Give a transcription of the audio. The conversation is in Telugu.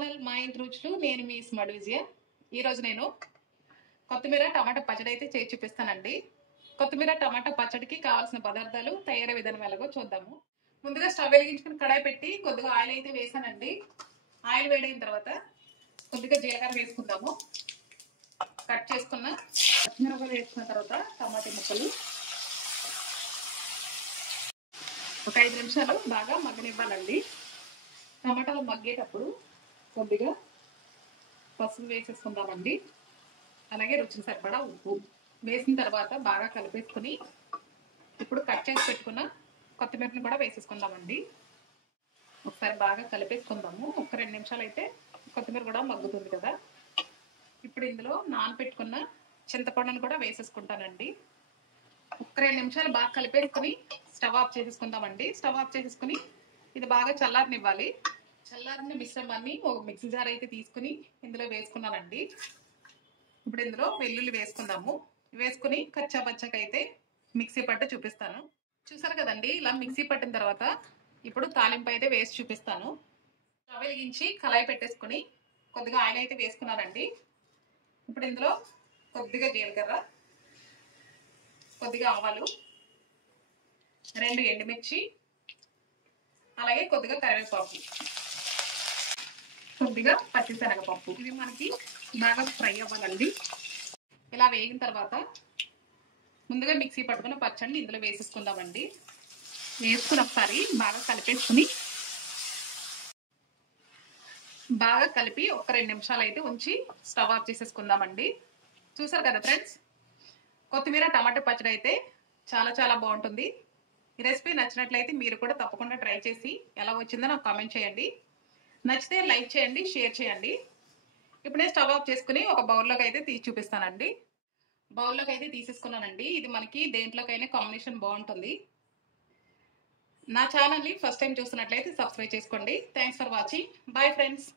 ఛానల్ మా ఇంటి రుచులు. నేను మీ స్మార్ట్ విజయ. ఈరోజు నేను కొత్తిమీర టమాటా పచ్చడి అయితే చేసి చూపిస్తానండి. కొత్తిమీర టమాటా పచ్చడికి కావాల్సిన పదార్థాలు, తయారీ విధానం ఎలాగో చూద్దాము. ముందుగా స్టవ్ వెలిగించుకుని కడాయి పెట్టి కొద్దిగా ఆయిల్ అయితే వేసానండి. ఆయిల్ వేడైన తర్వాత కొద్దిగా జీలకర్ర వేసుకుందాము. కట్ చేసుకున్న పచ్చిమిరపకాయలు వేసుకున్న తర్వాత టమాటా ముక్కలు ఒక 5 నిమిషాలు బాగా మగ్గనివ్వాలండి. టమాటాలు మగ్గేటప్పుడు కొద్దిగా పసుపు వేసేసుకుందామండి. అలాగే రుచికి సరిపడా ఉప్పు వేసిన తర్వాత బాగా కలిపేసుకుని ఇప్పుడు కట్ చేసి పెట్టుకున్న కొత్తిమీరని కూడా వేసేసుకుందామండి. ఒకసారి బాగా కలిపేసుకుందాము. ఒక 2 నిమిషాలు అయితే కొత్తిమీర కూడా మగ్గుతుంది కదా. ఇప్పుడు ఇందులో నానబెట్టుకున్న చింతపండును కూడా వేసేసుకుంటానండి. ఒక 2 నిమిషాలు బాగా కలిపేసుకుని స్టవ్ ఆఫ్ చేసేసుకుందామండి. స్టవ్ ఆఫ్ చేసేసుకుని ఇది బాగా చల్లారనివ్వాలి. చల్లారిన మిశ్రమాన్ని ఒక మిక్సీ జార్ అయితే తీసుకుని ఇందులో వేసుకున్నానండి. ఇప్పుడు ఇందులో వెల్లుల్లి వేసుకుందాము. వేసుకుని కచ్చా పచ్చగా అయితే మిక్సీ పట్టు చూపిస్తాను. చూసారు కదండి, ఇలా మిక్సీ పట్టిన తర్వాత ఇప్పుడు తాలింపు అయితే వేసి చూపిస్తాను. స్టవ్ వెలిగించి కళాయి పెట్టేసుకుని కొద్దిగా ఆయిల్ అయితే వేసుకున్నానండి. ఇప్పుడు ఇందులో కొద్దిగా జీలకర్ర, కొద్దిగా ఆవాలు, 2 ఎండుమిర్చి, అలాగే కొద్దిగా కరివేపాకు, కొద్దిగా పచ్చిశనగపప్పు. ఇవి మనకి బాగా ఫ్రై అవ్వాలండి. ఇలా వేగిన తర్వాత ముందుగా మిక్సీ పట్టుకున్న పచ్చడిని ఇందులో వేసేసుకుందామండి. వేసుకుని ఒకసారి బాగా కలిపేసుకుని బాగా కలిపి ఒక 2 నిమిషాలు అయితే ఉంచి స్టవ్ ఆఫ్ చేసేసుకుందామండి. చూసారు కదా ఫ్రెండ్స్, కొత్తిమీర టమాటా పచ్చడి అయితే చాలా బాగుంటుంది. ఈ రెసిపీ నచ్చినట్లయితే మీరు కూడా తప్పకుండా ట్రై చేసి ఎలా వచ్చిందో నాకు కామెంట్ చేయండి. నచ్చితే లైక్ చేయండి, షేర్ చేయండి. ఇప్పుడు నేను స్టవ్ ఆఫ్ చేసుకుని ఒక బౌల్లోకి అయితే తీసి చూపిస్తానండి. బౌల్లోకి అయితే తీసేసుకున్నానండి. ఇది మనకి దేంట్లోకైనా కాంబినేషన్ బాగుంటుంది. నా ఛానల్ని ఫస్ట్ టైం చూస్తున్నట్లయితే సబ్స్క్రైబ్ చేసుకోండి. Thanks for watching. Bye friends.